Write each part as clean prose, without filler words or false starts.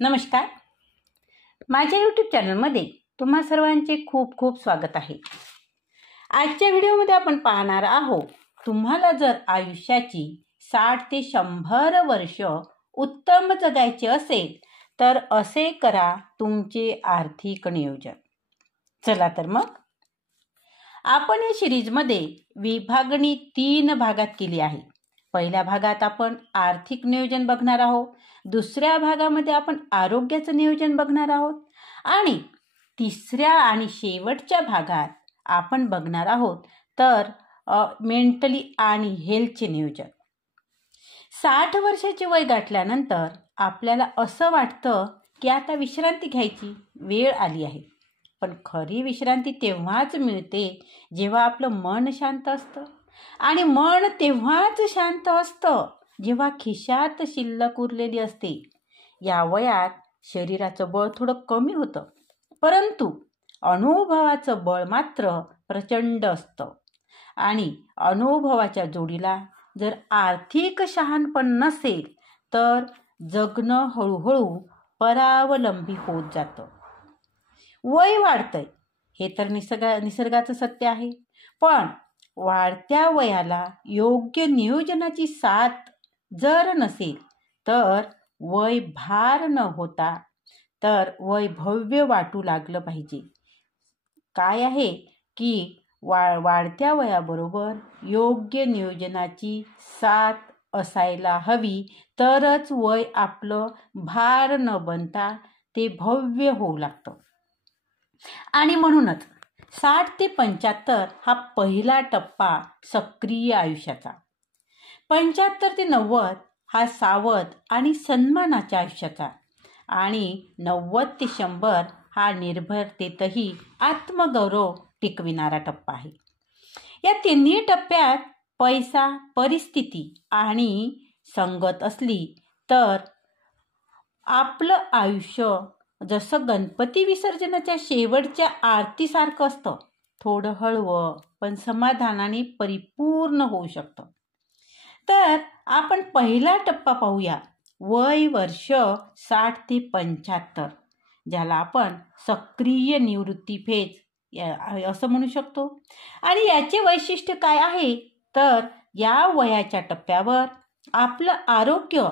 नमस्कार. माझ्या यूट्यूब चॅनलमध्ये तुम्हा सर्वांचे खूप खूप स्वागत आहे. आजच्या व्हिडिओमध्ये आपण पाहणार आहोत, तुम्हाला जर आयुष्याची 60 ते 100 वर्ष उत्तम जगायचे असेल तर असे करा तुमचे आर्थिक नियोजन. चला तर मग आपण या सिरीजमध्ये विभागणी 3 भागात केली आहे. पहिल्या भागात आपण आर्थिक नियोजन बघणार आहोत, दुसऱ्या भागामध्ये आपण आरोग्याचं नियोजन बघणार आहोत आणि तिसऱ्या आणि शेवटच्या भागात आपण बघणार आहोत तर मेंटली आणि हेल्थचे नियोजन. 60 वर्षाचे वय गाठल्यानंतर आपल्याला असं वाटतं की आता विश्रांती घ्यायची वेळ आली आहे. पण खरी विश्रांती तेव्हाच मिळते जेव्हा आपलं मन शांत असतं, आणि मन तेव्हाच शांत असतं जेव्हा खिशात शिल्लक उरलेली असते. या वयात शरीराचं बळ थोडं कमी होतं, परंतु अनुभवाचं बळ मात्र प्रचंड असतं. आणि अनुभवाच्या जोडीला जर आर्थिक शहाणपण नसेल तर जगणं हळूहळू परावलंबी होत जातं. वय वाढतंय हे तर निसर्गाचं सत्य आहे, पण वाढत्या वयाला योग्य नियोजनाची साथ जर नसेल तर वय भार न होता तर वय भव्य वाटू लागलं पाहिजे. काय आहे की वाढत्या वयाबरोबर योग्य नियोजनाची साथ असायला हवी, तरच वय आपलं भार न बनता ते भव्य होऊ लागतं. आणि म्हणूनच 60 ते 75 हा पहिला टप्पा सक्रिय आयुष्याचा, 75 ते 90 हा सावध आणि सन्मानाच्या आयुष्याचा, आणि 90 ते 100 हा निर्भरतेतही आत्मगौरव टिकविणारा टप्पा आहे. या तिन्ही टप्प्यात पैसा, परिस्थिती आणि संगत असली तर आपलं आयुष्य जसं गणपती विसर्जनाच्या शेवटच्या आरतीसारखं असतं, थोडं हळवं पण समाधानाने परिपूर्ण होऊ शकतं. तर आपण पहिला टप्पा पाहूया, वय वर्ष 60 ते 75, ज्याला आपण सक्रिय निवृत्ती फेज असं म्हणू शकतो. आणि याचे वैशिष्ट्य काय आहे तर या वयाच्या टप्प्यावर आपलं आरोग्य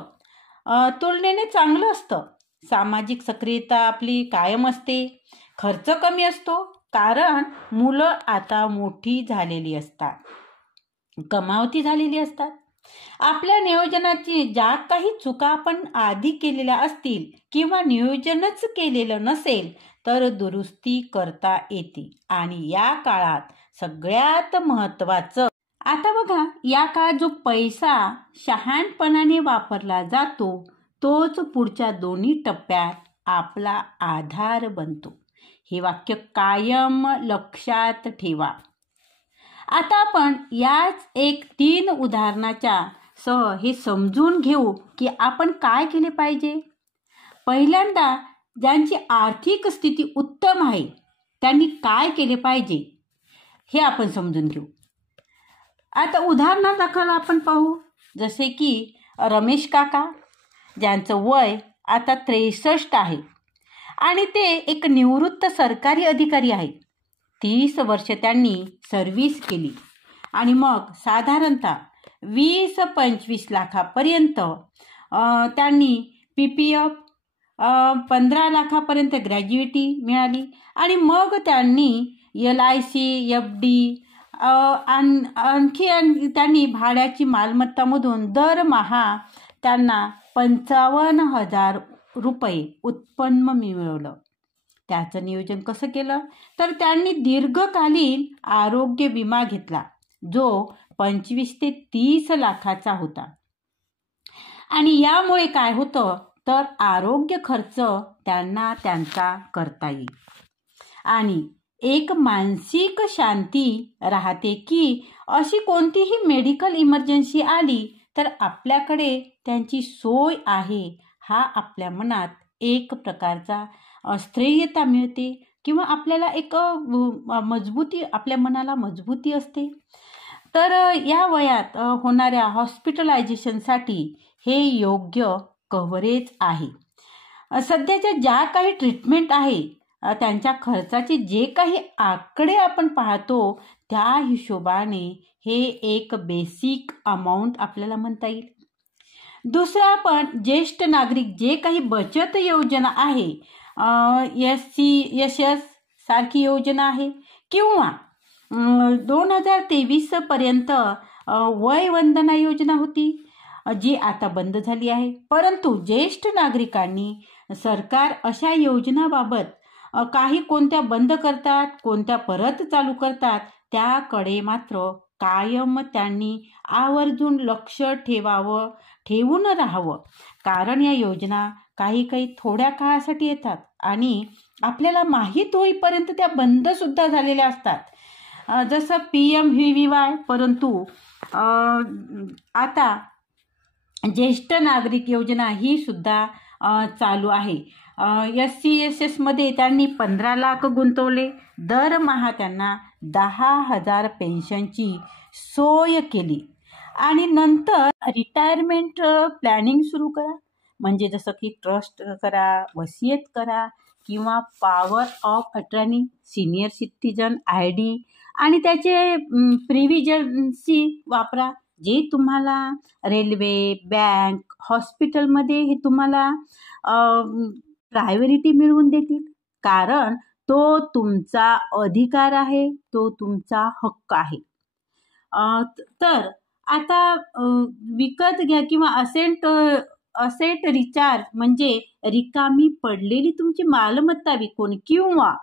तुलनेने चांगलं असतं, सामाजिक सक्रियता आपली कायम असते, खर्च कमी असतो कारण मुलं आता मोठी झालेली असतात, कमावती झालेली असतात. आपल्या नियोजनाची ज्या काही चुका आपण आधी केलेल्या असतील किंवा नियोजनच केलेलं नसेल तर दुरुस्ती करता येते. आणि या काळात सगळ्यात महत्त्वाचं, आता बघा, या काळात जो पैसा शहाणपणाने वापरला जातो तोच पुढच्या दोन्ही टप्प्यात आपला आधार बनतो. हे वाक्य कायम लक्षात ठेवा. आता आपण याच 3 उदाहरणाच्या सह हे समजून घेऊ की आपण काय केले पाहिजे. पहिल्यांदा, ज्यांची आर्थिक स्थिती उत्तम आहे त्यांनी काय केले पाहिजे हे आपण समजून घेऊ. आता उदाहरणादाखल आपण पाहू, जसे की रमेश काका, ज्यांचं वय आता 63 आहे आणि ते एक निवृत्त सरकारी अधिकारी आहेत. 30 वर्ष त्यांनी सर्व्हिस केली आणि मग साधारणतः 20-25 लाखापर्यंत त्यांनी PPF, 15 लाखापर्यंत ग्रॅज्युएटी मिळाली आणि मग त्यांनी LIC, FD आणखी त्यांनी भाड्याची मालमत्तामधून दरमहा त्यांना 55,000 रुपये उत्पन्न मिळवलं. त्याचं नियोजन कसं केलं तर त्यांनी दीर्घकालीन आरोग्य विमा घेतला जो 25 ते 30 लाखाचा होता. आणि यामुळे काय होतं तर आरोग्य खर्च त्यांना त्यांचा करता येईल आणि एक मानसिक शांती राहते की अशी कोणतीही मेडिकल इमर्जन्सी आली तर आपल्याकडे त्यांची सोय आहे. हा आपल्या मनात एक प्रकारचा स्थैर्यता मिळते किंवा आपल्याला एक मजबूती, आपल्या मनाला मजबूती असते. तर या वयात होणाऱ्या हॉस्पिटलायझेशनसाठी हे योग्य कव्हरेज आहे. सध्याच्या ज्या काही ट्रीटमेंट आहे त्यांच्या खर्चाचे जे काही आकडे आपण पाहतो त्या हिशोबाने हे एक बेसिक अमाऊंट आपल्याला म्हणता येईल. दुसरं आपण ज्येष्ठ नागरिक जे काही बचत योजना आहे, SC सारखी योजना आहे किंवा 2023 पर्यंत वय वंदना योजना होती जी आता बंद झाली आहे. परंतु ज्येष्ठ नागरिकांनी सरकार अशा योजनाबाबत काही कोणत्या बंद करतात, कोणत्या परत चालू करतात त्याकडे मात्र कायम त्यांनी आवर्जून लक्ष ठेवून राहावं. कारण या योजना काही थोड्या काळासाठी येतात आणि आपल्याला माहीत होईपर्यंत त्या बंद सुद्धा झालेल्या असतात. जसं PMVY. परंतु आता ज्येष्ठ नागरिक योजना ही सुद्धा चालू आहे. SC मध्ये त्यांनी 15 लाख गुंतवले. दरमहा त्यांना 10,000 पेन्शनची सोय केली आणि नंतर रिटायरमेंट प्लॅनिंग सुरू करा. म्हणजे जसं की ट्रस्ट करा, वसियत करा किंवा power of attorney, senior citizen ID आणि त्याचे प्रिव्हिजन्सी वापरा. जे तुम्हाला रेल्वे, बँक, हॉस्पिटलमध्ये हे तुम्हाला प्रायोरिटी मिळवून देतील. कारण तो तुमचा अधिकार आहे, तो तुमचा हक्क आहे. तर आता विकत घ्या किंवा असेट रिचार्ज म्हणजे रिकामी पडलेली तुमची मालमत्ता विकून किंवा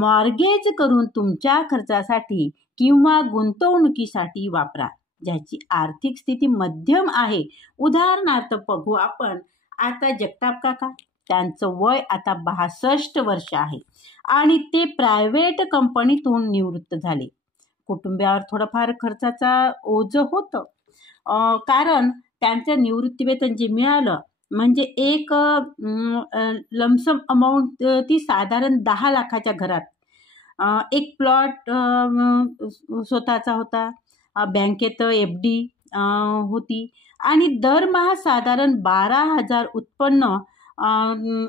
मॉर्गेज करून तुमच्या खर्चासाठी किंवा गुंतवणुकीसाठी वापरा. ज्याची आर्थिक स्थिती मध्यम आहे. उदाहरणार्थ बघू आपण आता जगताप काका, त्यांचं वय आता 62 वर्ष आहे आणि ते प्रायव्हेट कंपनीतून निवृत्त झाले. कुटुंबावर थोडंफार खर्चाचा ओझं होतं. कारण त्यांचं निवृत्तीवेतन जे मिळालं म्हणजे एक लमसम अमाऊंट ती साधारण 10 लाखाच्या घरात. एक प्लॉट स्वतःचा होता, बँकेत FD होती आणि दरमहा साधारण 12,000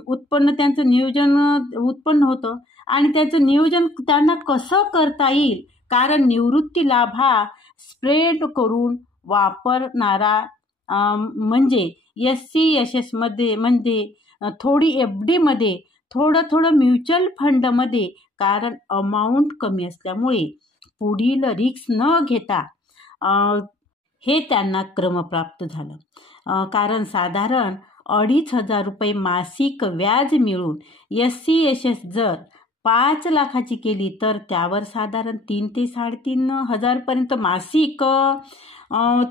उत्पन्न त्यांचं नियोजन उत्पन्न होतं. आणि त्याचं नियोजन त्यांना कसं करता येईल, कारण निवृत्ती लाभ हा स्प्रेड करून वापरणारा म्हणजे SC मध्ये थोडी FD मध्ये थोडं म्युच्युअल फंडमध्ये. कारण अमाऊंट कमी असल्यामुळे पुढील रिस्क न घेता हे त्यांना क्रमप्राप्त झालं. कारण साधारण 2,500 रुपये मासिक व्याज मिळून SC जर 5 लाखाची केली तर त्यावर साधारण 3 ते 3,500 पर्यंत मासिक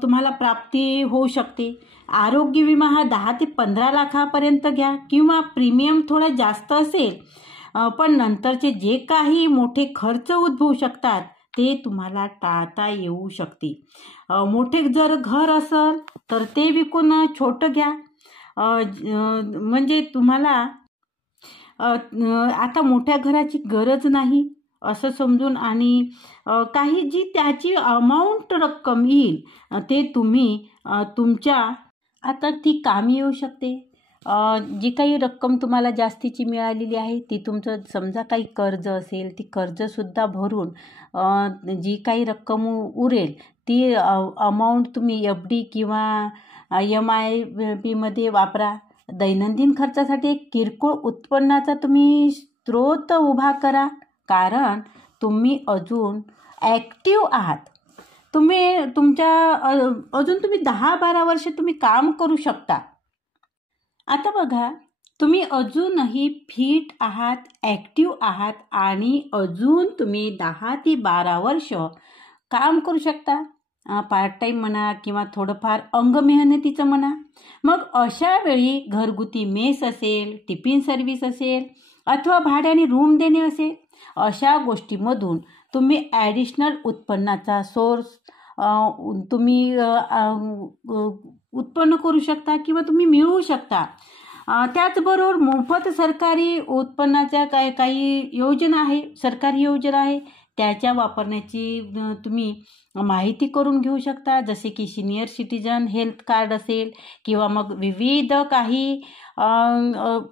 तुम्हाला प्राप्ती होऊ शकते. आरोग्य विमा हा 10 ते 15 लाखापर्यंत घ्या किंवा प्रीमियम थोडा जास्त असेल पण नंतरचे जे काही मोठे खर्च उद्भवू शकतात ते तुम्हाला टाळता येऊ शकते. मोठे जर घर असेल तर ते विकून छोटं घ्या. म्हणजे तुम्हाला आता मोठ्या घराची गरज नाही असं समजून आणि काही जी त्याची अमाऊंट रक्कम येईल ते तुम्ही तुमच्या आता ती कामी येऊ शकते. जी काही रक्कम तुम्हाला जास्तीची मिळालेली आहे ती तुमचं समजा काही कर्ज असेल ती कर्जसुद्धा भरून जी काही रक्कम उरेल ती अमाऊंट तुम्ही FD किंवा MIP मध्ये वापरा. दैनंदिन खर्चासाठी एक किरकोळ उत्पन्नाचा तुम्ही स्रोत उभा करा. कारण तुम्ही अजून ॲक्टिव्ह आहात. तुम्ही तुमच्या अजून तुम्ही 10-12 वर्ष तुम्ही काम करू शकता. आता बघा, तुम्ही अजूनही फिट आहात, ॲक्टिव्ह आहात आणि अजून तुम्ही 10 ते 12 वर्ष काम करू शकता. पार्ट टाईम म्हणा किंवा थोडंफार अंगमेहनतीचं म्हणा. मग अशा वेळी घरगुती मेस असेल, टिफिन सर्व्हिस असेल अथवा भाड्याने रूम देणे असेल, अशा गोष्टीमधून तुम्ही ॲडिशनल उत्पन्नाचा सोर्स तुम्ही उत्पन्न करू शकता किंवा तुम्ही मिळवू शकता. त्याचबरोबर मोफत सरकारी उत्पन्नाच्या काही योजना आहे, सरकारी योजना आहे त्याच्या वापरण्याची तुम्ही माहिती करून घेऊ शकता. जसे की सिनियर सिटीजन हेल्थ कार्ड असेल किंवा मग विविध काही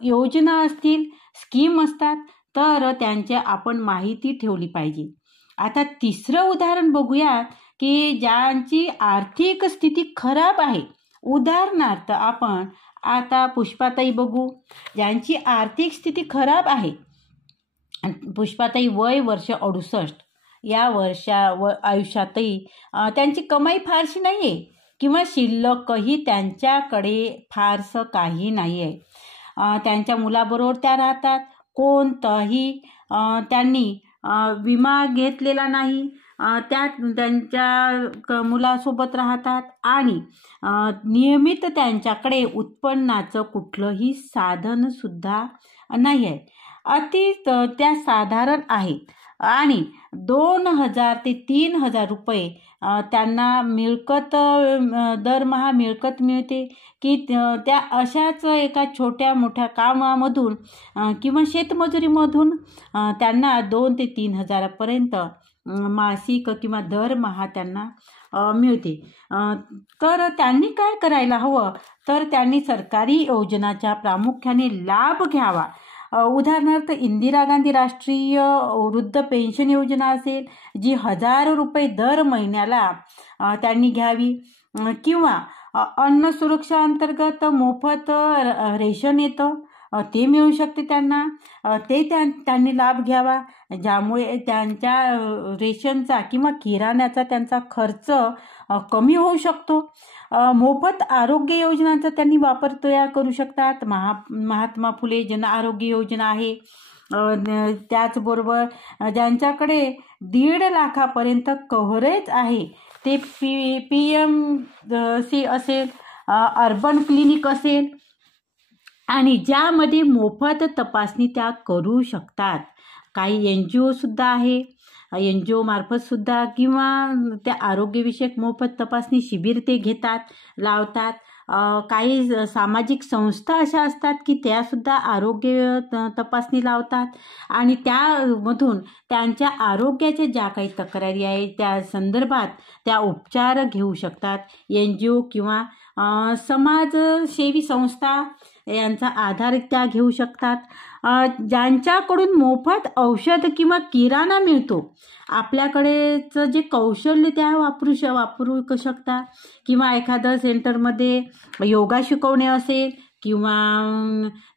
योजना असतील, स्कीम असतात, तर त्यांची आपण माहिती ठेवली पाहिजे. आता तिसरं उदाहरण बघूया की ज्यांची आर्थिक स्थिती खराब आहे. उदाहरणार्थ आपण आता पुष्पाताई बघू, ज्यांची आर्थिक स्थिती खराब आहे. पुष्पाताई वय वर्ष 68. या आयुष्यातही त्यांची कमाई फारशी नाही आहे किंवा शिल्लकही त्यांच्याकडे फारसं काही नाही आहे. त्यांच्या मुलाबरोबर त्या राहतात. कोणताही त्यांनी विमा घेतलेला नाही. त्यांच्या मुलासोबत राहतात आणि नियमित त्यांच्याकडे उत्पन्नाचं कुठलंही साधनसुद्धा नाही आहे. त्या साधारण आहेत आणि 2,000 ते 3,000 रुपये त्यांना मिळकत दरमहा मिळकत मिळते की त्या अशाच एका छोट्या मोठ्या कामामधून किंवा शेतमजुरीमधून त्यांना 2 ते 3,000पर्यंत मासिक किंवा दरमहा त्यांना मिळते. तर त्यांनी काय करायला हवं, तर त्यांनी सरकारी योजनांचा प्रामुख्याने लाभ घ्यावा. उदाहरणार्थ इंदिरा गांधी राष्ट्रीय वृद्ध पेन्शन योजना असेल, जी 1,000 रुपये दर महिन्याला त्यांनी घ्यावी. किंवा अन्न सुरक्षा अंतर्गत मोफत रेशन येतं, ते मिळू शकते त्यांना. त्यांनी लाभ घ्यावा, ज्यामुळे त्यांच्या रेशनचा किंवा किराण्याचा त्यांचा खर्च कमी होऊ शकतो. मोफत आरोग्य योजनांचा त्यांनी वापर करू शकतात. महात्मा फुले जन आरोग्य योजना आहे. त्याचबरोबर ज्यांच्याकडे 1.5 लाखापर्यंत कव्हरेज आहे, ते PMC असेल, अर्बन क्लिनिक असेल आणि ज्यामध्ये मोफत तपासणी त्या करू शकतात. काही NGO सुद्धा आहे, NGO मार्फत सुद्धा किंवा त्या आरोग्यविषयक मोफत तपासणी शिबिर ते घेतात, लावतात. काही सामाजिक संस्था अशा असतात की त्यासुद्धा आरोग्य तपासणी लावतात आणि त्यामधून त्यांच्या आरोग्याच्या ज्या काही तक्रारी आहेत त्या संदर्भात त्या उपचार घेऊ शकतात. NGO किंवा समाजसेवी संस्था यांचा आधार त्या घेऊ शकतात. ज्यांच्याकडून मोफत औषध किंवा किराणा मिळतो, आपल्याकडेचं जे कौशल्य त्या वापरू शकता. किंवा एखादं सेंटरमध्ये योगा शिकवणे असेल किंवा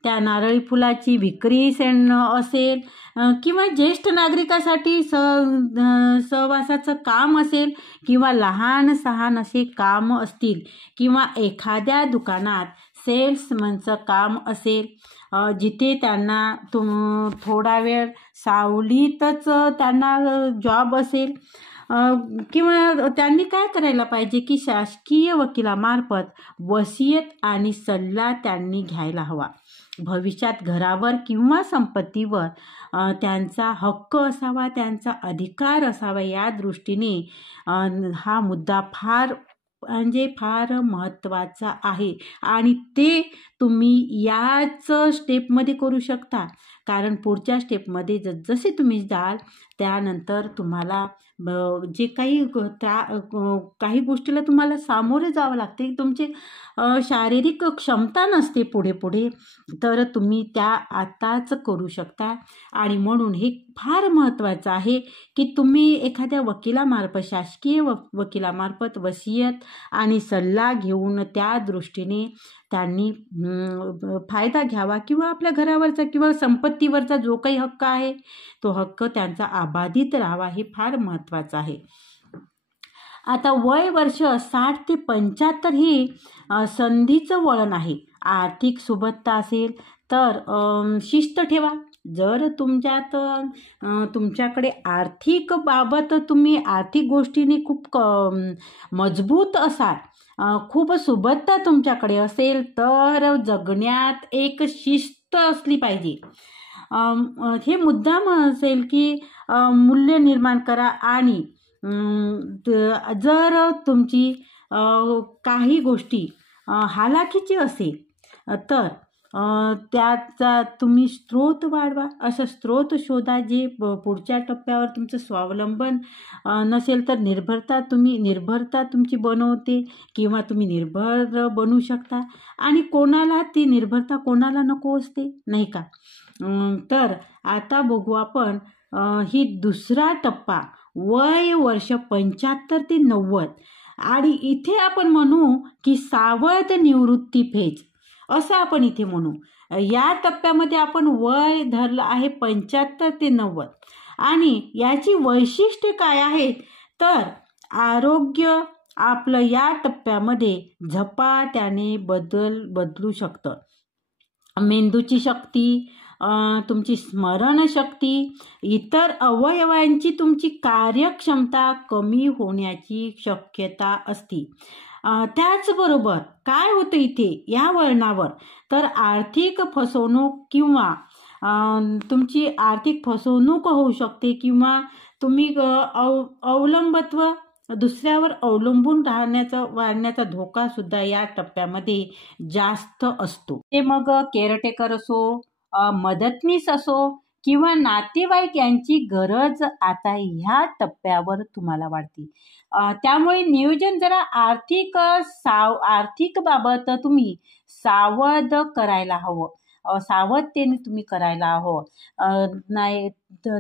त्या नारळी फुलाची विक्री असेल किंवा ज्येष्ठ नागरिकासाठी सहवासाचं काम असेल किंवा लहान सहान असे काम असतील किंवा एखाद्या दुकानात सेल्समनचं काम असेल, जिथे त्यांना थोडा वेळ सावलीतच त्यांना जॉब असेल, किंवा त्यांनी काय करायला पाहिजे की शासकीय वकिलामार्फत वसियत आणि सल्ला त्यांनी घ्यायला हवा. भविष्यात घरावर किंवा संपत्तीवर त्यांचा हक्क असावा, त्यांचा अधिकार असावा. या दृष्टीने हा मुद्दा फार महत्त्वाचा आहे आणि ते तुम्ही याच स्टेपमध्ये करू शकता. कारण पुढच्या स्टेपमध्ये जसे तुम्ही जाल त्यानंतर तुम्हाला जे काही गोष्टीला तुम्हाला सामोरे जावं लागते, तुमची शारीरिक क्षमता नसते पुढे तर तुम्ही त्या आताच करू शकता. आणि म्हणून हे फार महत्त्वाचं आहे की तुम्ही एखाद्या वकिलामार्फत, शासकीय वकिलामार्फत वसियत आणि सल्ला घेऊन त्या दृष्टीने त्यांनी फायदा घ्यावा किंवा आपल्या घरावरचा किंवा संपत्तीवरचा जो काही हक्क आहे तो हक्क त्यांचा अबाधित राहावा. हे फार महत्त्वाचं आहे. आता वय वर्ष 60 ते 75 ही संधीचं वळण आहे. आर्थिक सुबत्ता असेल तर शिस्त ठेवा. जर तुमच्याकडे आर्थिक बाबत तुम्ही आर्थिक गोष्टीने खूप मजबूत असाल, खूप सुबत्ता तुमच्याकडे असेल तर जगण्यात एक शिस्त असली पाहिजे. हे मुद्दाम असेल की मूल्य निर्माण करा आणि जर तुमची काही गोष्टी हालाखीची असेल तर त्याचा तुम्ही स्रोत वाढवा, असं स्रोत शोधा जे पुढच्या टप्प्यावर तुमचं स्वावलंबन नसेल तर निर्भरता तुमची बनवते किंवा तुम्ही निर्भर बनू शकता. आणि कोणाला ती निर्भरता कोणाला नको असते नाही का. तर आता बघू आपण ही दुसरा टप्पा, वय वर्ष 75 ते 90. आणि इथे आपण म्हणू की सावध निवृत्ती फेज, असं आपण इथे म्हणू. या टप्प्यामध्ये आपण वय धरलं आहे 75 ते 90. आणि याची वैशिष्ट्ये काय आहेत तर आरोग्य आपलं या टप्प्यामध्ये झपाट्याने बदलू शकतं. मेंदूची शक्ती, तुमची स्मरणशक्ती, इतर अवयवांची तुमची कार्यक्षमता कमी होण्याची शक्यता असते. त्याचबरोबर काय होतं इथे या वळणावर तर आर्थिक फसवणूक किंवा तुमची आर्थिक फसवणूक होऊ शकते किंवा तुम्ही अवलंबत्व दुसऱ्यावर अवलंबून वाढण्याचा धोका सुद्धा या टप्प्यामध्ये जास्त असतो. ते मग केअरटेकर असो, मदतनीस असो किंवा नातेवाईक यांची गरज आता ह्या टप्प्यावर तुम्हाला वाढते. त्यामुळे नियोजन जरा आर्थिक बाबत तुम्ही सावध करायला हवं, सावधतेने तुम्ही करायला हवं. नाही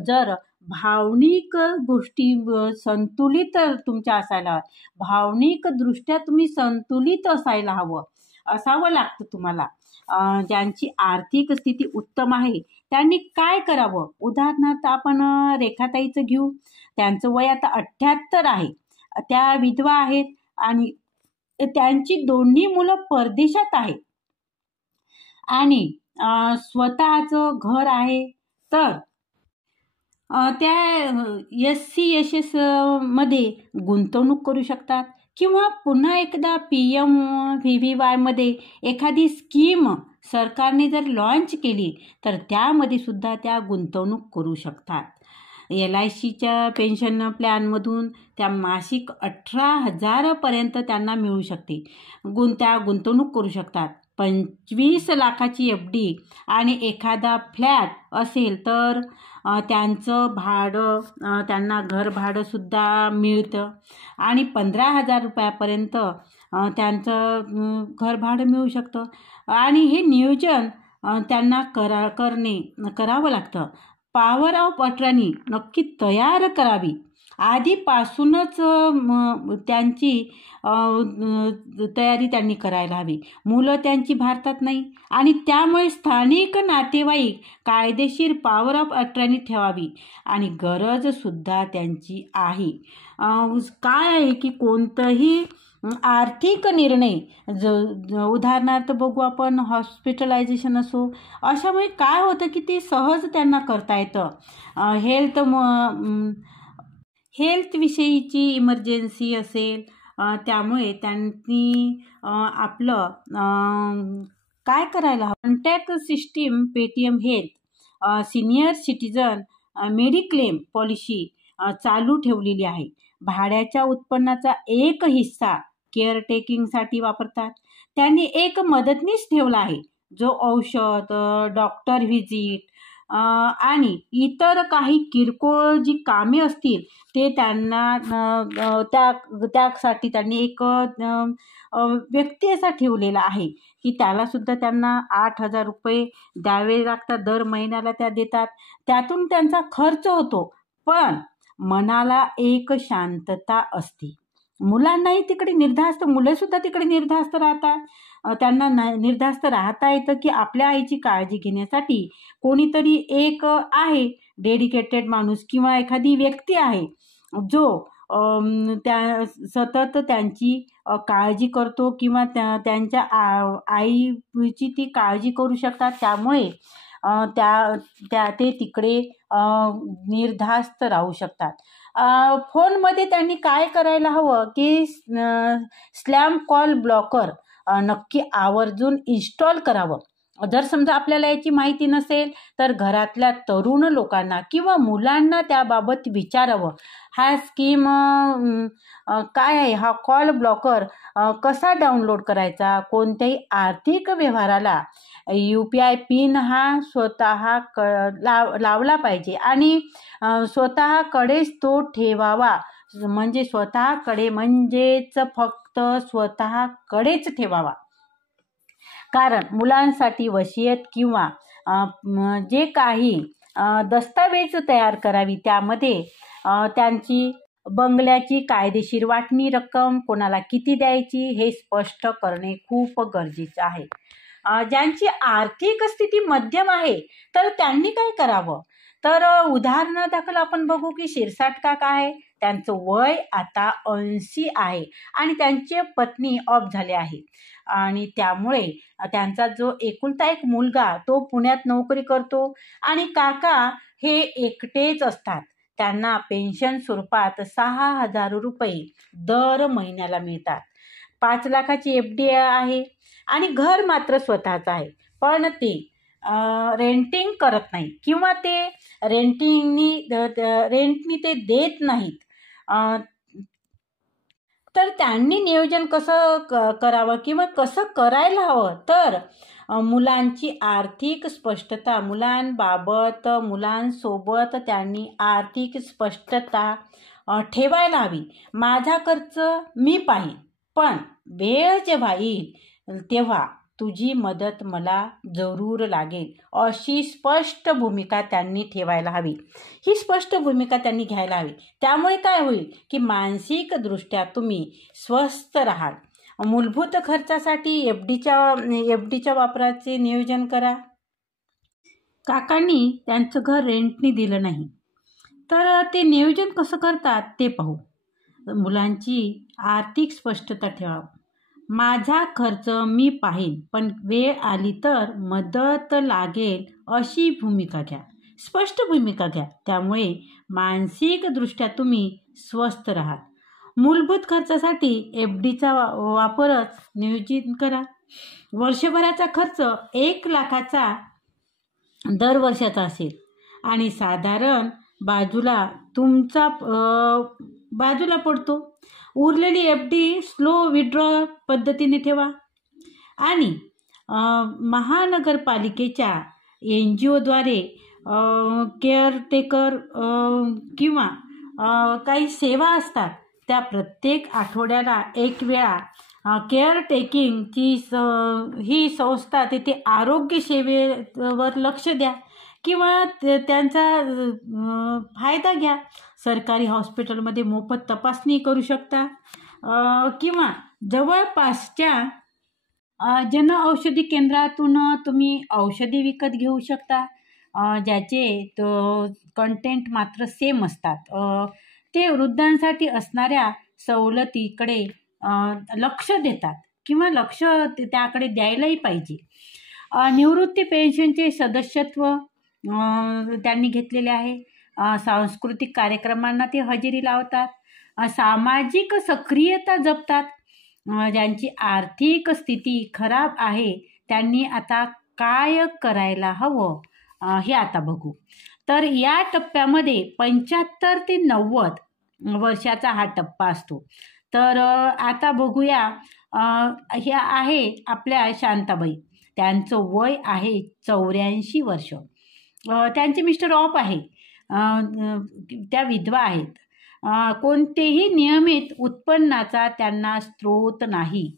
जर भावनिक गोष्टी संतुलित तुमच्या असायला, भावनिक दृष्ट्या तुम्ही संतुलित असावं लागतं तुम्हाला. ज्यांची आर्थिक स्थिती उत्तम आहे त्यांनी काय करावं, उदाहरणार्थ आपण रेखाताईचं घेऊ. त्यांचं वय आता 78 आहे. त्या विधवा आहेत आणि त्यांची दोन्ही मुलं परदेशात आहेत आणि स्वतःचं घर आहे. तर त्या SCSS मध्ये गुंतवणूक करू शकतात किंवा पुन्हा एकदा PMVVY मध्ये एखादी स्कीम सरकारने जर लॉन्च केली तर त्यामध्ये सुद्धा त्या गुंतवणूक करू शकतात. LICच्या पेन्शन प्लॅनमधून त्या मासिक 18,000 पर्यंत त्यांना मिळू शकते. त्या गुंतवणूक करू शकतात. 25 लाखाची FD आणि एखादा फ्लॅट असेल तर त्यांचं भाडं, त्यांना घर भाडं सुद्धा मिळतं आणि 15,000 रुपयापर्यंत त्यांचं घर भाडं मिळू शकतं. आणि हे नियोजन त्यांना करावं लागतं. पॉवर ऑफ अटर्नी नक्की तयार करावी. आधीपासूनच त्यांची तयारी त्यांनी करायला हवी. मुलं त्यांची भारतात नाही आणि त्यामुळे स्थानिक नातेवाईक कायदेशीर पॉवर ऑफ अटर्नी ठेवावी आणि गरज सुद्धा त्यांची आहे. काय आहे की कोणतंही आर्थिक निर्णय उदाहरणार्थ बघू आपण हॉस्पिटलायझेशन असो, अशामुळे काय होतं की ते सहज त्यांना करता येतं. हेल्थ विषयीची इमर्जन्सी असेल त्यामुळे त्यांनी आपलं काय करायला हवं, contact system Paytm health senior citizen mediclaim policy चालू ठेवलेली आहे. भाड्याच्या उत्पन्नाचा एक हिस्सा केअरटेकिंगसाठी वापरतात. त्यांनी एक मदतनीस ठेवला आहे जो औषध, डॉक्टर व्हिजिट आणि इतर काही किरकोळ जी कामे असतील ते त्यांना त्यासाठी त्यांनी एक व्यक्ती असा ठेवलेला आहे की त्याला सुद्धा त्यांना 8,000 रुपये द्यावे लागतात. दर महिन्याला त्या देतात. त्यातून त्यांचा खर्च होतो पण मनाला एक शांतता असते. मुलांनाही तिकडे निर्धास्त, मुलंसुद्धा तिकडे निर्धास्त राहतात. त्यांना निर्धास्त राहता येतं की आपल्या आईची काळजी घेण्यासाठी कोणीतरी एक आहे डेडिकेटेड माणूस किंवा एखादी व्यक्ती आहे जो त्या सतत त्यांची काळजी करतो किंवा त्यांच्या आईची ती काळजी करू शकतात. त्यामुळे ते तिकडे निर्धास्त राहू शकतात. फोनमध्ये त्यांनी काय करायला हवं की स्लॅम कॉल ब्लॉकर नक्की आवर्जून इन्स्टॉल करावं. जर समजा आपल्याला याची माहिती नसेल तर घरातल्या तरुण लोकांना किंवा मुलांना त्याबाबत विचारावं. हा स्कीम काय आहे, हा कॉल ब्लॉकर कसा डाउनलोड करायचा, कोणत्याही आर्थिक व्यवहाराला UPI पिन हा स्वतः लावला पाहिजे आणि स्वतःकडेच तो ठेवावा. म्हणजे स्वतःकडे म्हणजेच फक्त स्वतःकडेच ठेवावा. कारण मुलांसाठी वसियत किंवा जे काही दस्तावेज तयार करावी त्यामध्ये त्यांची बंगल्याची कायदेशीर वाटणी, रक्कम कोणाला किती द्यायची हे स्पष्ट करणे खूप गरजेचं आहे. ज्यांची आर्थिक स्थिती मध्यम आहे तर त्यांनी काय करावं, तर उदाहरणादाखल आपण बघू की शिरसाट काका आहे, त्यांचं वय आता 80 आहे आणि त्यांची पत्नी ऑफ झाले आहे आणि त्यामुळे त्यांचा जो एकुलता एक मुलगा तो पुण्यात नोकरी करतो आणि काका हे एकटेच असतात. त्यांना पेन्शन स्वरूपात 6,000 रुपये दर महिन्याला मिळतात. 5 लाखाची FD आहे आणि घर मात्र स्वतःचं आहे, पण ते रेंटिंग करत नाही किंवा ते रेंटनी ते देत नाहीत. तर त्यांनी नियोजन कसं करावं किंवा कसं करायला हवं, तर मुलांची आर्थिक स्पष्टता, मुलांसोबत त्यांनी आर्थिक स्पष्टता ठेवायला हवी. माझा खर्च मी पाहीन, पण वेळ जेव्हा येईल तेव्हा तुझी मदत मला जरूर लागेल, अशी स्पष्ट भूमिका त्यांनी ठेवायला हवी. ही स्पष्ट भूमिका त्यांनी घ्यायला हवी. त्यामुळे काय होईल की मानसिकदृष्ट्या तुम्ही स्वस्थ राहाल. मूलभूत खर्चासाठी FDच्या वापराचे नियोजन करा. काकांनी त्यांचं घर रेंटनी दिलं नाही, तर ते नियोजन कसं करतात ते पाहू. मुलांची आर्थिक स्पष्टता ठेवा. माझा खर्च मी पाहीन, पण वेळ आली तर मदत लागेल, अशी भूमिका घ्या. स्पष्ट भूमिका घ्या. त्यामुळे मानसिकदृष्ट्या तुम्ही स्वस्थ राहाल. मूलभूत खर्चासाठी FDचा वापरच नियोजित करा. वर्षभराचा खर्च 1 लाखाचा दर वर्षाचा असेल आणि साधारण बाजूला पडतो. उरलेली FD स्लो विड्रॉ पद्धतीने ठेवा आणि महानगरपालिकेच्या NGOद्वारे केअरटेकर किंवा काही सेवा असतात, त्या प्रत्येक आठवड्याला एक वेळा केअरटेकिंगची ही संस्था तिथे आरोग्य सेवेवर लक्ष द्या किंवा त्यांचा फायदा घ्या. सरकारी हॉस्पिटलमध्ये मोफत तपासणी करू शकता किंवा जवळपासच्या जनऔषधी केंद्रातून तुम्ही औषधी विकत घेऊ शकता, ज्याचे कंटेंट मात्र सेम असतात. ते वृद्धांसाठी असणाऱ्या सवलतीकडे लक्ष देतात किंवा लक्ष त्याकडे द्यायलाही पाहिजे. निवृत्ती पेन्शनचे सदस्यत्व त्यांनी घेतलेले आहे. सांस्कृतिक कार्यक्रमांना ते हजेरी लावतात. सामाजिक सक्रियता जपतात. ज्यांची आर्थिक स्थिती खराब आहे त्यांनी आता काय करायला हवं हे आता बघू. तर या टप्प्यामध्ये 75 ते 90 वर्षाचा हा टप्पा असतो. तर आता बघूया. हे आहे आपल्या शांताबाई. त्यांचं वय आहे 84 वर्ष. त्यांचे मिस्टर ऑफ आहे. त्या विधवा आहेत. कोणतेही नियमित उत्पन्नाचा त्यांना स्रोत नाही.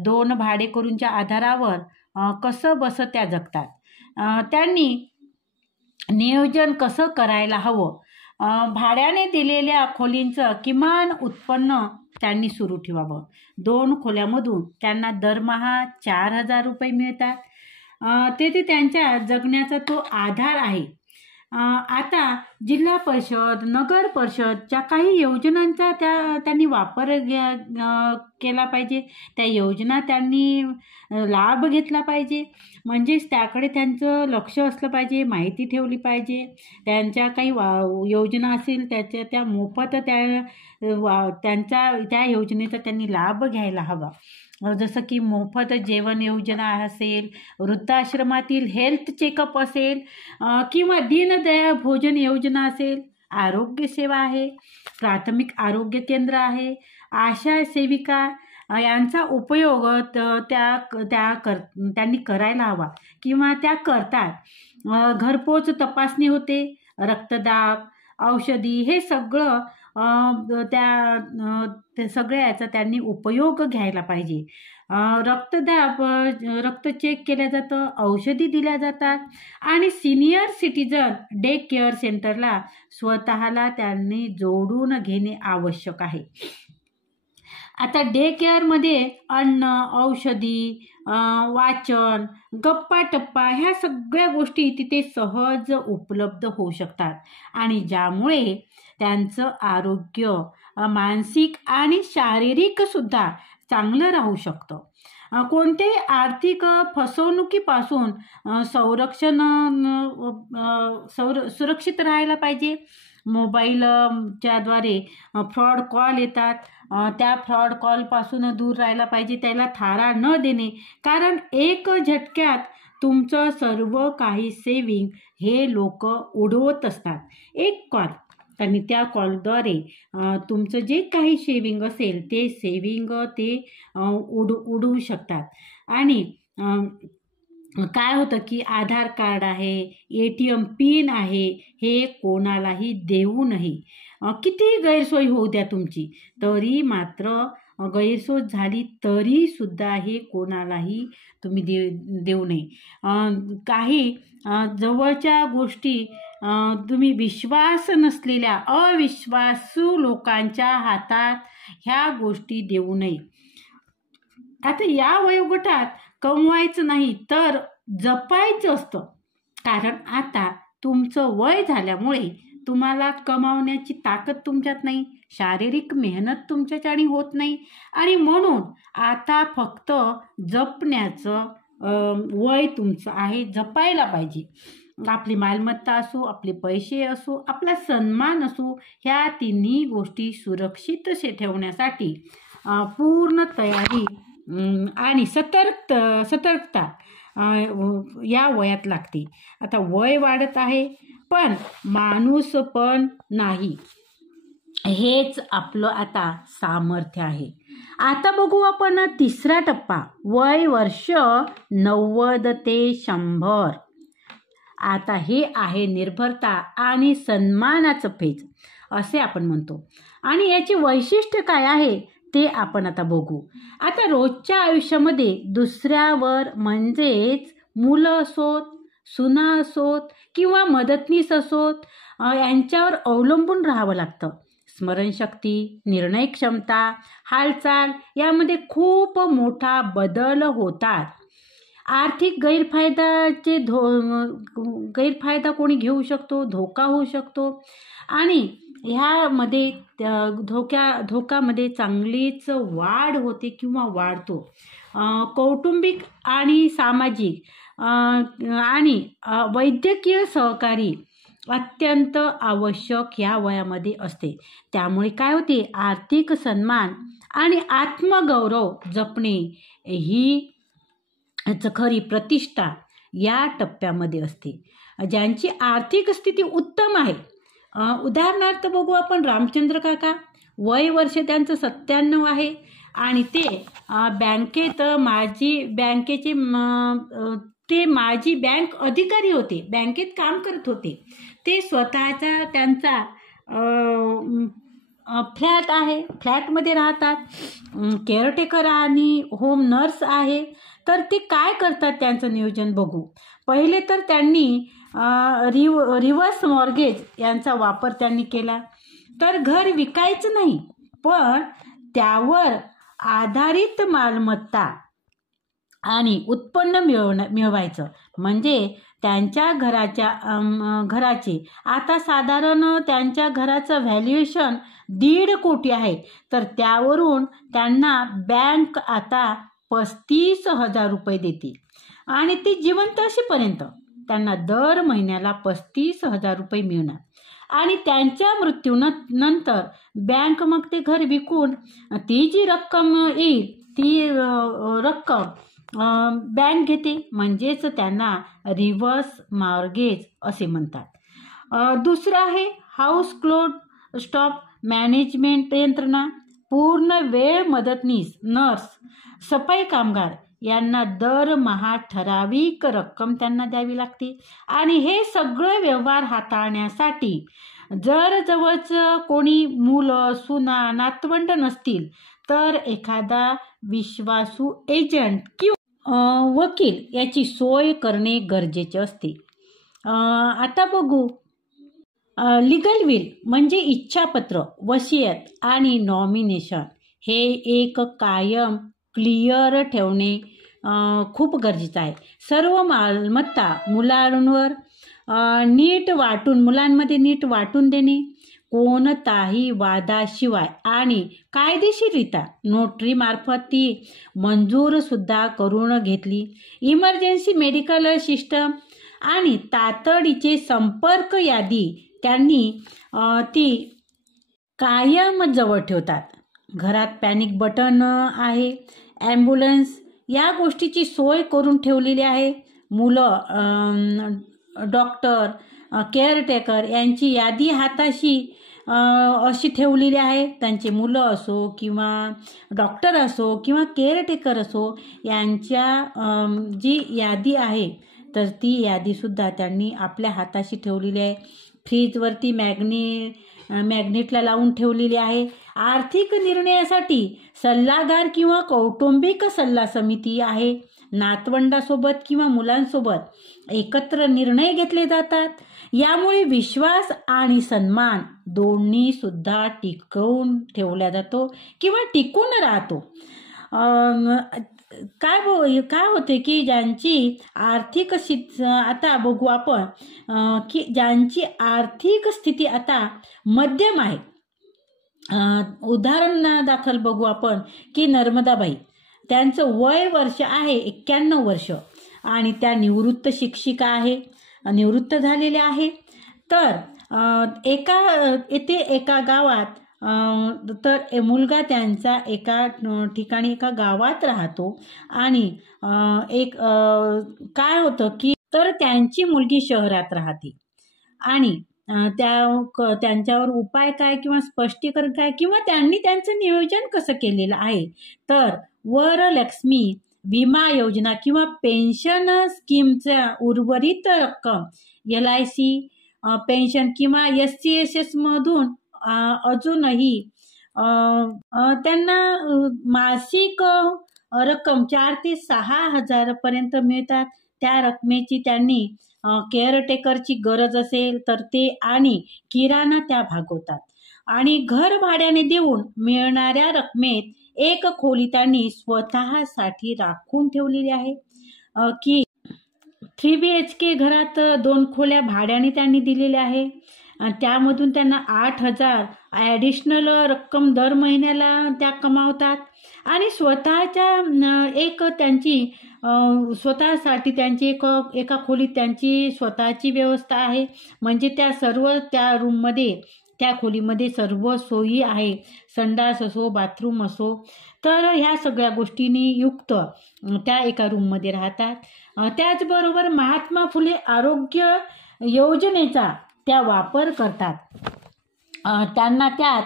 2 भाडेकरूंच्या आधारावर कसं बसं त्या जगतात. त्यांनी नियोजन कसं करायला हवं. भाड्याने दिलेल्या खोलींचं किमान उत्पन्न त्यांनी सुरू ठेवावं. 2 खोल्यामधून त्यांना दरमहा 4,000 रुपये मिळतात. तेथे त्यांच्या जगण्याचा तो आधार आहे. आता जिल्हा परिषद, नगर परिषदच्या काही योजनांचा त्यांनी वापर केला पाहिजे. त्या योजना त्यांनी लाभ घेतला पाहिजे. म्हणजेच त्याकडे त्यांचं लक्ष असलं पाहिजे, माहिती ठेवली पाहिजे. त्यांच्या काही योजना असेल त्या मोफत त्या योजनेचा त्यांनी लाभ घ्यायला हवा. जसं की मोफत जेवण योजना असेल, वृद्धाश्रमातील हेल्थ चेकअप असेल किंवा दीनदयाळ भोजन योजना असेल, आरोग्य सेवा आहे, प्राथमिक आरोग्य केंद्र आहे, आशा सेविका यांचा उपयोग त्यांनी करायला हवा किंवा त्या करतात. घरपोच तपासणी होते, रक्तदाब, औषधी हे सगळं त्या सगळ्या याचा त्यांनी उपयोग घ्यायला पाहिजे. रक्तदाब रक्त चेक केलं जातं, औषधी दिल्या जातात आणि सिनियर सिटीजन डे केअर सेंटरला स्वतःला त्यांनी जोडून घेणे आवश्यक आहे. आता डे केअरमध्ये अन्न, औषधी, वाचन, गप्पा टप्पा ह्या सगळ्या गोष्टी तिथे सहज उपलब्ध होऊ शकतात आणि ज्यामुळे त्यांचं आरोग्य मानसिक आणि शारीरिक सुद्धा चांगलं राहू शकतं. कोणत्याही आर्थिक फसवणुकीपासून सुरक्षित राहायला पाहिजे. मोबाईलच्याद्वारे फ्रॉड कॉल येतात, त्या फ्रॉड कॉलपासून दूर राहायला पाहिजे. त्याला थारा न देणे, कारण एक झटक्यात तुमचं सर्व काही सेविंग हे लोक उडवत असतात. एक कॉल आणि त्या कॉलद्वारे तुमचं जे काही सेविंग असेल ते सेविंग ते उडवू शकतात. आणि काय होतं की आधार कार्ड आहे, ATM पिन आहे, हे कोणालाही देऊ नये. किती गैरसोय होऊ द्या तुमची, तरी मात्र गैरसोय झाली तरी सुद्धा हे कोणालाही तुम्ही देऊ नये. काही जवळच्या गोष्टी तुम्ही विश्वास नसलेल्या अविश्वासू लोकांच्या हातात ह्या गोष्टी देऊ नये. आता या वयोगटात कमवायचं नाही तर जपायचं असतं, कारण आता तुमचं वय झाल्यामुळे तुम्हाला कमावण्याची ताकद तुमच्यात नाही, शारीरिक मेहनत तुमच्याच्याने होत नाही आणि म्हणून आता फक्त जपण्याचं वय तुमचं आहे. जपायला पाहिजे. आपली मालमत्ता असो, आपले पैसे असो, आपला सन्मान असो, ह्या तिन्ही गोष्टी सुरक्षित ठेवण्यासाठी पूर्ण तयारी आणि सतर्कता या वयात लागते. आता वय वाढत आहे पण माणूस पण नाही, हेच आपलं आता सामर्थ्य आहे. आता बघू आपण तिसरा टप्पा, वय वर्ष 90 ते 100. आता हे आहे निर्भरता आणि सन्मानाचं फेज असे आपण म्हणतो. आणि याची वैशिष्ट्य काय आहे ते आपण आता बघू. आता रोजच्या आयुष्यामध्ये दुसऱ्यावर म्हणजेच मुलं असोत, सुना असोत किंवा मदतनीस असोत यांच्यावर अवलंबून राहावं लागतं. स्मरणशक्ती, निर्णय क्षमता, हालचाल यामध्ये खूप मोठा बदल होतात. आर्थिक गैरफायदा कोणी घेऊ शकतो, धोका होऊ शकतो आणि ह्यामध्ये धोक्यामध्ये चांगलीच वाढ होते किंवा वाढतो. कौटुंबिक आणि सामाजिक आणि वैद्यकीय सहकारी अत्यंत आवश्यक या वयामध्ये असते. त्यामुळे काय होते, आर्थिक सन्मान आणि आत्मगौरव जपणे ही खरी प्रतिष्ठा या टप्प्यामध्ये असते. ज्यांची आर्थिक स्थिती उत्तम आहे, उदाहरणार्थ बघू आपण रामचंद्र काका, वय वर्ष त्यांचं 97 आहे आणि ते बँकेत माजी बँक अधिकारी होते, बँकेत काम करत होते. ते स्वतःचा त्यांचा फ्लॅट आहे, फ्लॅटमध्ये राहतात, केअरटेकर आणि होम नर्स आहे. तर ते काय करतात त्यांचं नियोजन बघू. पहिले तर त्यांनी रिव्हर्स मॉर्गेज यांचा वापर त्यांनी केला. तर घर विकायचं नाही पण त्यावर आधारित मालमत्ता आणि उत्पन्न मिळवायचं. म्हणजे त्यांच्या घराचे आता साधारण त्यांच्या घराचं व्हॅल्युएशन 1.5 कोटी आहे. तर त्यावरून त्यांना बँक आता 35,000 रुपये देते आणि ती जिवंत असेपर्यंत त्यांना दर महिन्याला 35,000 रुपये मिळणार. आणि त्यांच्या मृत्यूनंतर बँक मग ते घर विकून ती जी रक्कम येईल ती रक्कम बँक घेते, म्हणजेच त्यांना रिव्हर्स मॉर्गेज असे म्हणतात. दुसरं आहे हाऊस क्लोज स्टॉप मॅनेजमेंट यंत्रणा. पूर्ण वेळ मदतनीस, नर्स, सफाई कामगार यांना दरमहा ठराविक रक्कम त्यांना द्यावी लागते. आणि हे सगळे व्यवहार हाताळण्यासाठी जर जवळचं कोणी मुलं, सुना, नातवंड नसतील तर एखादा विश्वासू एजंट किंवा वकील याची सोय करणे गरजेचे असते. आता बघू, लीगल विल म्हणजे इच्छापत्र, वसियत आणि नॉमिनेशन हे एक कायम क्लिअर ठेवणे खूप गरजेचं आहे. सर्व मालमत्ता मुलांमध्ये नीट वाटून देणे, कोणताही वादाशिवाय आणि कायदेशीररित्या नोटरीमार्फत ती मंजूर सुद्धा करून घेतली. इमर्जन्सी मेडिकल सिस्टम आणि तातडीचे संपर्क यादी त्यांनी ती कायम जवळ ठेवतात. घरात पॅनिक बटन आहे, ॲम्ब्युलन्स या गोष्टीची सोय करून ठेवलेली आहे. मुलं, डॉक्टर, केअरटेकर यांची यादी हाताशी अशी ठेवलेली आहे. त्यांचे मुलं असो किंवा डॉक्टर असो किंवा केअरटेकर असो, यांच्या जी यादी आहे तर ती यादीसुद्धा त्यांनी आपल्या हाताशी ठेवलेली आहे. फ्रीजवरती मॅग्नेटला लावून ठेवलेली आहे. आर्थिक निर्णयासाठी सल्लागार किंवा कौटुंबिक सल्ला समिती आहे. नातवंडासोबत किंवा मुलांसोबत एकत्र निर्णय घेतले जातात. यामुळे विश्वास आणि सन्मान दोन्ही सुद्धा टिकवून ठेवला जातो किंवा टिकून राहतो. काय होते की ज्यांची आर्थिक आता बघू आपण की ज्यांची आर्थिक स्थिती आता मध्यम आहे. उदाहरणादाखल बघू आपण की नर्मदाबाई, त्यांचं वय वर्ष आहे 91 वर्ष आणि त्या निवृत्त शिक्षिका आहे, निवृत्त झालेल्या आहे. तर एका गावात तर मुलगा त्यांचा एका ठिकाणी एका गावात राहतो आणि काय होतं की तर त्यांची मुलगी शहरात राहते आणि त्यांच्यावर उपाय काय किंवा स्पष्टीकरण काय किंवा त्यांनी त्यांचं नियोजन कसं केलेलं आहे. तर वरलक्ष्मी विमा योजना किंवा पेन्शन स्कीमचा उर्वरित रक्कम LIC पेन्शन किंवा SCSS मधून अजूनही त्यांना मासिक रक्कम 4 ते 6 हजार पर्यंत मिळतात. त्या रकमेची त्यांनी केअरटेकरची गरज असेल तर ते आणि किराणा त्या भागवतात. आणि घर भाड्याने देऊन मिळणाऱ्या रकमेत एक खोली त्यांनी स्वतःसाठी राखून ठेवलेली आहे. की 3 BHK घरात 2 खोल्या भाड्याने त्यांनी दिलेल्या आहे. त्यामधून त्यांना 8,000 ॲडिशनल रक्कम दर महिन्याला त्या कमावतात. आणि स्वतःसाठी त्यांची एका खोलीत त्यांची स्वतःची व्यवस्था आहे. म्हणजे त्या खोलीमध्ये सर्व सोयी आहे. संडास असो, बाथरूम असो, तर ह्या सगळ्या गोष्टींनी युक्त त्या एका रूममध्ये राहतात. त्याचबरोबर महात्मा फुले आरोग्य योजनेचा त्या वापर करतात. त्यांना त्यात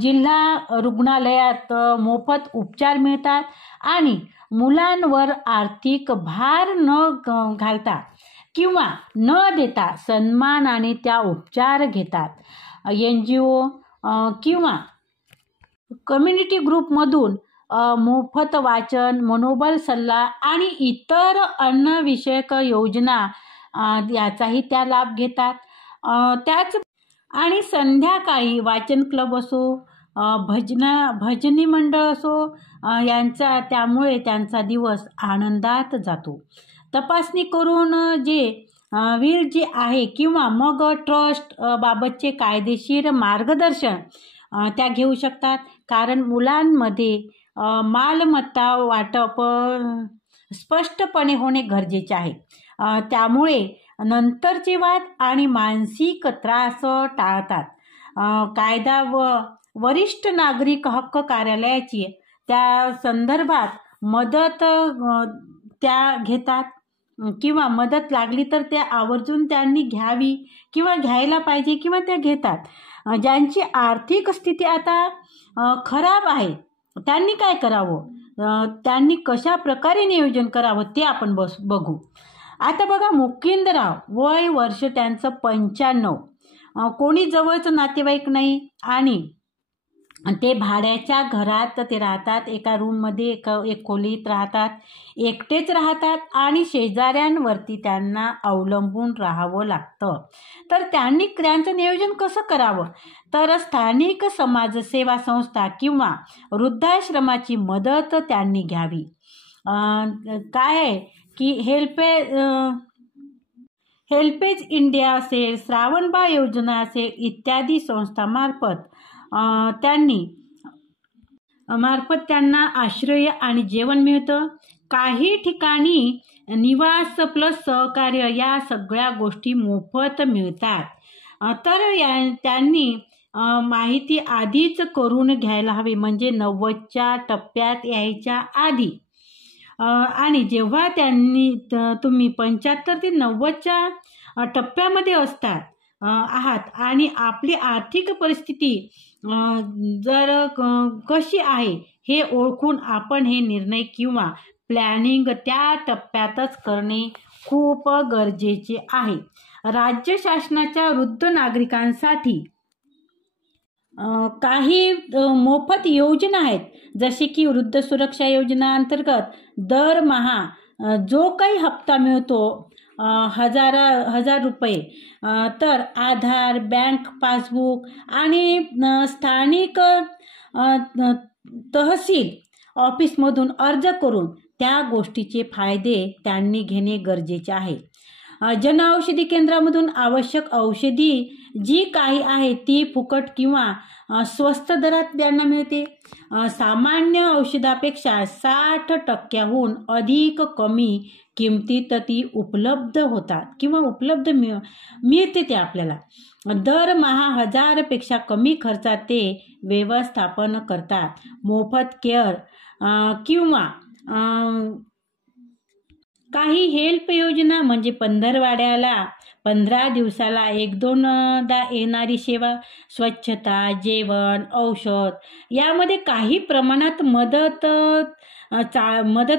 जिल्हा रुग्णालयात मोफत उपचार मिळतात आणि मुलांवर आर्थिक भार न घालता किंवा न देता सन्मानाने त्या उपचार घेतात. NGO किंवा कम्युनिटी ग्रुपमधून मोफत वाचन, मनोबल सल्ला आणि इतर अन्नविषयक योजना याचाही त्या लाभ घेतात. आणि संध्याकाळी वाचन क्लब असो, भजनी मंडळ असो, त्यामुळे त्यांचा दिवस आनंदात जातो. तपासणी करून विल जे आहे किंवा मग ट्रस्ट बाबतचे कायदेशीर मार्गदर्शन त्या घेऊ शकतात. कारण मुलांमध्ये मालमत्ता वाटप स्पष्टपणे होणे गरजेचे आहे. त्यामुळे नंतरचे वाद आणि मानसिक त्रास टाळतात. कायदा व वरिष्ठ नागरिक हक्क कार्यालयाची त्या संदर्भात मदत त्या घेतात. किंवा मदत लागली तर ते आवर्जून त्यांनी घ्यावी किंवा घ्यायला पाहिजे किंवा त्या घेतात. ज्यांची आर्थिक स्थिती आता खराब आहे त्यांनी काय करावं, त्यांनी कशा प्रकारे नियोजन करावं ते आपण बघू. आता बघा, मुकिंदराव वय वर्ष त्यांचं 95, कोणी जवळचं नातेवाईक नाही आणि ते भाड्याच्या घरात ते राहतात. एका रूममध्ये एक खोलीत राहतात, एकटेच राहतात आणि शेजाऱ्यांवरती त्यांना अवलंबून राहावं लागतं. तर त्यांनी त्यांचं नियोजन कसं करावं, तर स्थानिक समाजसेवा संस्था किंवा वृद्धाश्रमाची मदत त्यांनी घ्यावी. काय आहे की हेल्पेज इंडिया असेल, श्रावणबाळ योजना असेल इत्यादी संस्थांमार्फत त्यांना आश्रय आणि जेवण मिळतं. काही ठिकाणी निवास प्लस सहकार्य या सगळ्या गोष्टी मोफत मिळतात. तर त्यांनी माहिती आधीच करून घ्यायला हवी, म्हणजे 90च्या टप्प्यात यायच्या आधी. आणि जेव्हा तुम्ही 75 ते 90च्या टप्प्यामध्ये आहात आणि आपली आर्थिक परिस्थिती जर कशी आहे हे ओळखून आपण हे निर्णय किंवा प्लॅनिंग त्या टप्प्यातच करणे खूप गरजेचे आहे. राज्य शासनाच्या वृद्ध नागरिकांसाठी काही मोफत योजना आहेत, जसे की वृद्ध सुरक्षा योजना अंतर्गत दरमहा जो काही हप्ता मिळतो 1000 रुपये, तर आधार, बँक पासबुक आणि स्थानिक तहसील ऑफिसमधून अर्ज करून त्या गोष्टीचे फायदे त्यांनी घेणे गरजेचे आहे. जनऔषधी केंद्रामधून आवश्यक औषधी जी काही आहे ती फुकट किंवा स्वस्त दरात त्यांना मिळते. सामान्य औषधापेक्षा 60% अधिक कमी किमतीत ती उपलब्ध होतात किंवा मिळते ते आपल्याला. दरमहा 1000 पेक्षा कमी खर्चात ते व्यवस्थापन करतात. मोफत केअर किंवा काही हेल्प योजना म्हणजे पंधरवाड्याला 15 दिवसाला 1-2दा येणारी सेवा, स्वच्छता, जेवण, औषध यामध्ये काही प्रमाणात मदत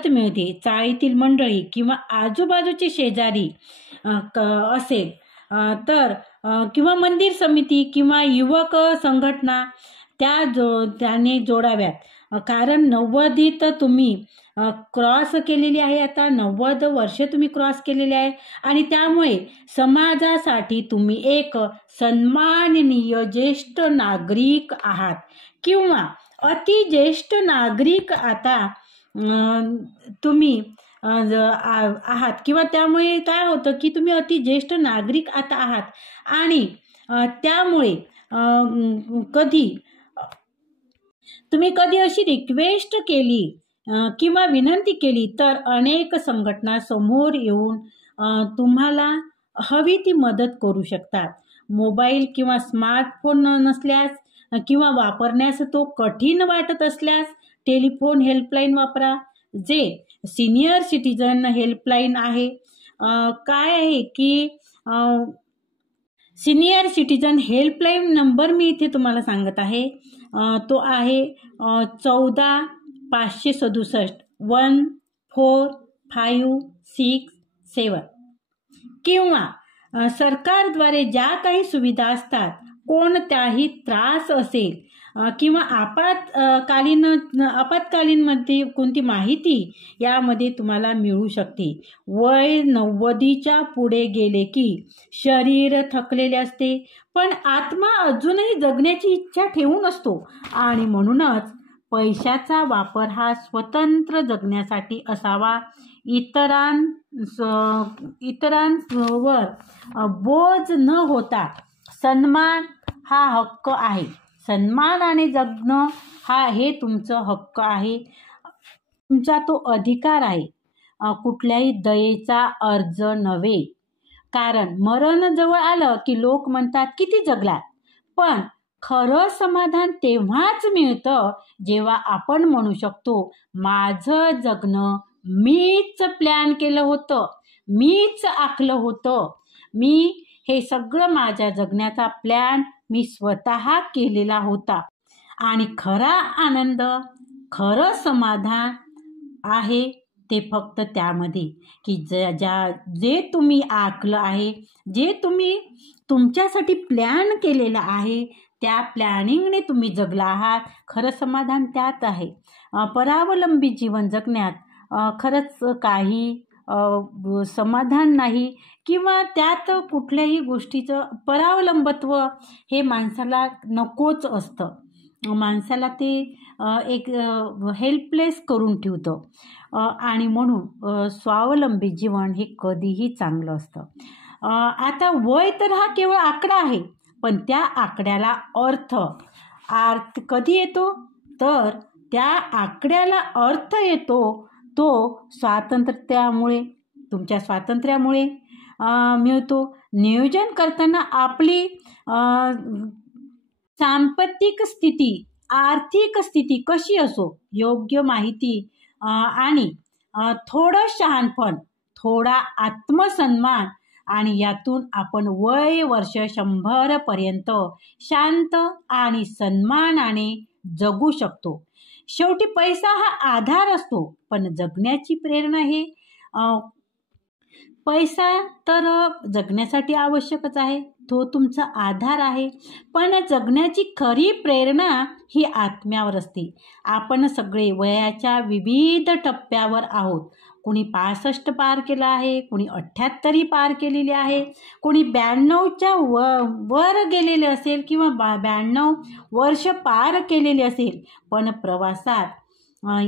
मिळते. चाळीतील मंडळी किंवा आजूबाजूचे शेजारी असेल तर किंवा मंदिर समिती किंवा युवक संघटना त्याने जोडाव्यात. कारण 90 तुम्ही क्रॉस केलेली आहे, आता 90 वर्ष तुम्ही क्रॉस केलेली आहे आणि त्यामुळे समाजासाठी तुम्ही एक सन्माननीय ज्येष्ठ नागरिक आहात किंवा अति ज्येष्ठ नागरिक आता तुम्ही आहात किंवा त्यामुळे काय होतं की तुम्ही अति ज्येष्ठ नागरिक आता आहात आणि त्यामुळे तुम्ही कधी अशी रिक्वेस्ट केली किंवा विनंती केली तर अनेक संघटना समोर येऊन तुम्हाला हवी ती मदत करू शकतात. मोबाईल किंवा स्मार्टफोन नसल्यास किंवा वापरण्यास तो कठीण वाटत असल्यास टेलिफोन हेल्पलाईन वापरा, जे सिनियर सिटीजन हेल्पलाईन आहे. काय आहे की सिनियर सिटीजन हेल्पलाईन नंबर मी इथे तुम्हाला सांगत आहे, तो आहे 14-567 14567 किंवा सरकारद्वारे ज्या काही सुविधा असतात, कोणताही त्रास असेल किंवा आपत्कालीनमध्ये कोणती माहिती यामध्ये तुम्हाला मिळू शकते. वय 90च्या पुढे गेले की शरीर थकलेले असते पण आत्मा अजूनही जगण्याची इच्छा ठेवून असतो आणि म्हणूनच पैशाचा वापर हा स्वतंत्र जगण्यासाठी असावा. इतरांवर बोज न होता सन्मान हा हक्क आहे. सन्मानाने जगणं हे तुमचं हक्क आहे, तुमचा तो अधिकार आहे, कुठल्याही दयेचा अर्ज नव्हे. कारण मरण जवळ आलं की लोक म्हणतात किती जगलात, पण खरं समाधान तेव्हाच मिळतं जेव्हा आपण म्हणू शकतो माझं जगणं मीच प्लॅन केलं होतं, मीच आखलं होतं. मी हे सगळं माझ्या जगण्याचा प्लॅन मी स्वतः केलेला होता. आणि खरा आनंद, खरं समाधान आहे ते फक्त त्यामध्ये की जे तुम्ही आखलं आहे, जे तुम्ही तुमच्यासाठी प्लॅन केलेलं आहे, त्या प्लॅनिंगने तुम्ही जगला आहात. खरं समाधान त्यात आहे. परावलंबी जीवन जगण्यात खरंच काही समाधान नाही किंवा त्यात कुठल्याही गोष्टीचं परावलंबत्व हे माणसाला नकोच असतं. माणसाला ते एक हेल्पलेस करून ठेवतं. आणि म्हणून स्वावलंबी जीवन हे कधीही चांगलं असतं. आता वय तर हा केवळ आकडा आहे, पण त्या आकड्याला अर्थ कधी येतो? तर त्या आकड्याला अर्थ येतो तो स्वातंत्र्यामुळे, तुमच्या स्वातंत्र्यामुळे मिळतो. नियोजन करताना आपली सांपत्तिक स्थिती, आर्थिक स्थिती कशी असो, योग्य माहिती आणि थोडं शहाणपण, थोडा आत्मसन्मान आणि यातून आपण वर्ष 100 पर्यंत शांत आणि सन्मानाने जगू शकतो. शेवटी पैसा हा आधार असतो, पण जगण्याची प्रेरणा हे पैसा तर जगण्यासाठी आवश्यकच आहे, तो तुमचा आधार आहे, पण जगण्याची खरी प्रेरणा ही आत्म्यावर असते. आपण सगळे वयाच्या विविध टप्प्यावर आहोत. कोणी 65 पार केला आहे, कोणी 78 पार केलेली आहे, कोणी 92च्या वर गेलेले असेल किंवा 92 वर्ष पार केलेली असेल. पण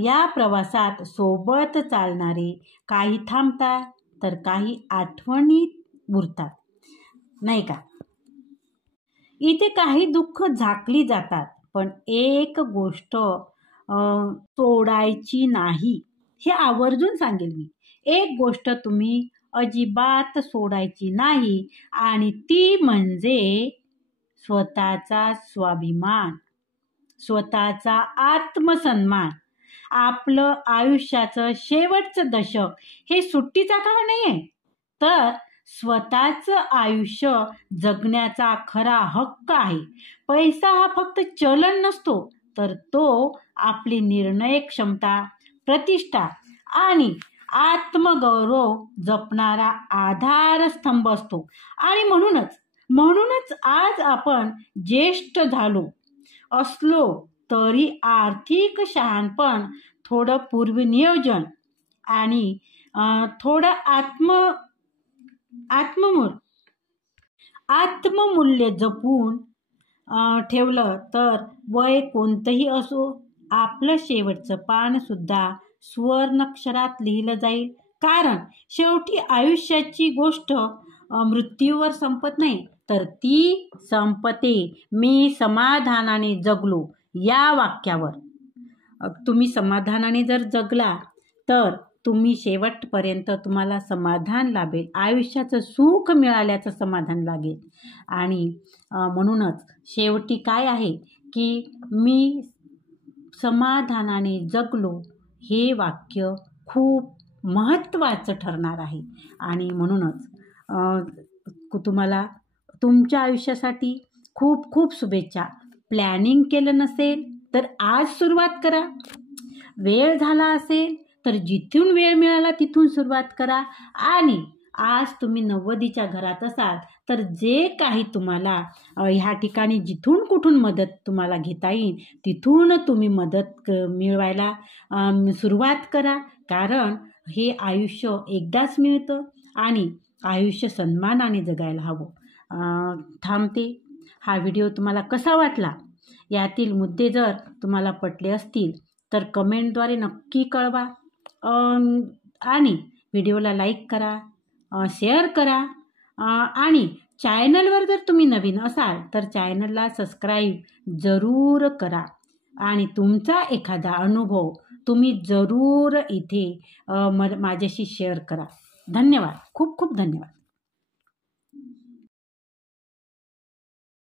या प्रवासात सोबत चालणारे काही थांबतात तर काही आठवणी उरतात, नाही का? इथे काही दुःख झाकली जातात, पण एक गोष्ट सोडायची नाही, हे आवर्जून सांगेल मी. एक गोष्ट तुम्ही अजिबात सोडायची नाही आणि ती म्हणजे स्वतःचा स्वाभिमान, स्वतःचा आत्मसन्मान. आपलं आयुष्याचं शेवटचं दशक हे सुट्टीचा काळ नाही आहे, तर स्वतःचं आयुष्य जगण्याचा खरा हक्क आहे. पैसा हा फक्त चलन नसतो, तर तो आपली निर्णय क्षमता, प्रतिष्ठा आणि आत्मगौरव जपणारा आधारस्तंभ असतो. आणि म्हणूनच आज आपण ज्येष्ठ झालो असलो तरी आर्थिक शहाणपण, थोडं पूर्वनियोजन आणि थोडं आत्ममूल्य जपून ठेवलं तर वय कोणतंही असो, आपलं शेवटचं पान सुद्धा सुवर्णाक्षरात लिहिलं जाईल. कारण शेवटी आयुष्याची गोष्ट मृत्यूवर संपत नाही, तर ती संपते मी समाधानाने जगलो या वाक्यावर. तुम्ही समाधानाने जर जगला तर तुम्ही शेवटपर्यंत तुम्हाला समाधान लाभेल, आयुष्याचं सुख मिळाल्याचं समाधान लागेल. आणि म्हणूनच शेवटी काय आहे की मी समाधानाने जगलो हे वाक्य खूप महत्त्वाचं ठरणार आहे. आणि म्हणूनच तुम्हाला तुमच्या आयुष्यासाठी खूप खूप शुभेच्छा. प्लॅनिंग केलं नसेल तर आज सुरुवात करा. वेळ झाला असेल तर जिथून वेळ मिळाला तिथून सुरुवात करा. आणि आज तुम्ही 90च्या घरात असाल तर जे काही तुम्हाला ह्या ठिकाणी जिथून कुठून मदत तुम्हाला घेता येईल तिथून तुम्ही मदत मिळवायला सुरुवात करा. कारण हे आयुष्य एकदाच मिळतं आणि आयुष्य सन्मानाने जगायला हवं. थांबते. हा व्हिडिओ तुम्हाला कसा वाटला, यातील मुद्दे जर तुम्हाला पटले असतील तर कमेंटद्वारे नक्की कळवा. आणि व्हिडिओला लाईक करा, शेअर करा. आणि चॅनलवर जर तुम्ही नवीन असाल तर चॅनलला सबस्क्राईब जरूर करा. आणि तुमचा एखादा अनुभव तुम्ही जरूर इथे माझ्याशी शेअर करा. धन्यवाद. खूप खूप धन्यवाद.